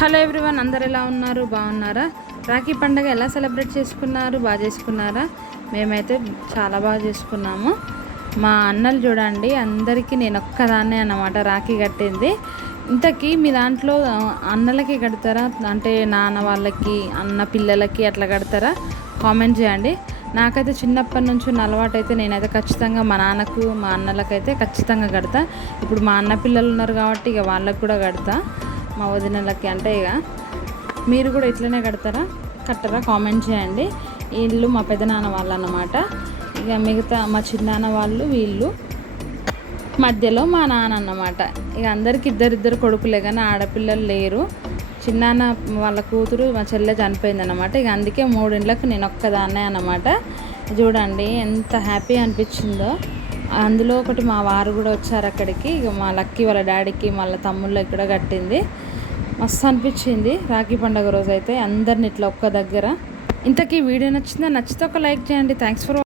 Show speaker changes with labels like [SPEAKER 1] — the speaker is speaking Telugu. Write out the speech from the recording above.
[SPEAKER 1] హలో ఎవ్రీవన్ అందరు ఎలా ఉన్నారు? బాగున్నారా? రాఖీ పండుగ ఎలా సెలబ్రేట్ చేసుకున్నారు? బాగా చేసుకున్నారా? మేమైతే చాలా బాగా చేసుకున్నాము. మా అన్నలు చూడండి అందరికీ నేను ఒక్కదాన్నే అన్నమాట రాఖీ కట్టింది. ఇంతకీ మీ దాంట్లో అన్నలకి కడతారా? అంటే నాన్న వాళ్ళకి అన్న పిల్లలకి అట్లా కడతారా? కామెంట్ చేయండి. నాకైతే చిన్నప్పటి నుంచి ఉన్న అలవాటు అయితే నేనైతే ఖచ్చితంగా మా నాన్నకు మా అన్నలకైతే ఖచ్చితంగా కడతా. ఇప్పుడు మా అన్న పిల్లలు ఉన్నారు కాబట్టి ఇక వాళ్ళకి కూడా కడతా. మా వదినలకి అంటే ఇక మీరు కూడా ఇట్లనే కడతారా? కట్టరా? కామెంట్ చేయండి. వీళ్ళు మా పెదనాన్న వాళ్ళు అన్నమాట ఇక మిగతా మా చిన్నాన్న వాళ్ళు వీళ్ళు మధ్యలో మా నాన్న అన్నమాట ఇక అందరికి ఇద్దరిద్దరు కొడుకులే కానీ ఆడపిల్లలు లేరు. చిన్నాన్న వాళ్ళ కూతురు మా చెల్లె చనిపోయింది అనమాట ఇక అందుకే మూడిండ్లకు నేను ఒక్కదాన్నే అన్నమాట. చూడండి ఎంత హ్యాపీ అనిపించిందో. అందులో ఒకటి మా వారు కూడా వచ్చారు అక్కడికి. ఇక మా లక్కీ వాళ్ళ డాడీకి వాళ్ళ తమ్ముళ్ళకి కూడా కట్టింది. మస్తు అనిపించింది. రాఖీ పండుగ రోజు అయితే అందరిని ఇట్లా ఒక్క దగ్గర. ఇంతకీ వీడియో నచ్చిందా? నచ్చితే ఒక లైక్ చేయండి. Thanks for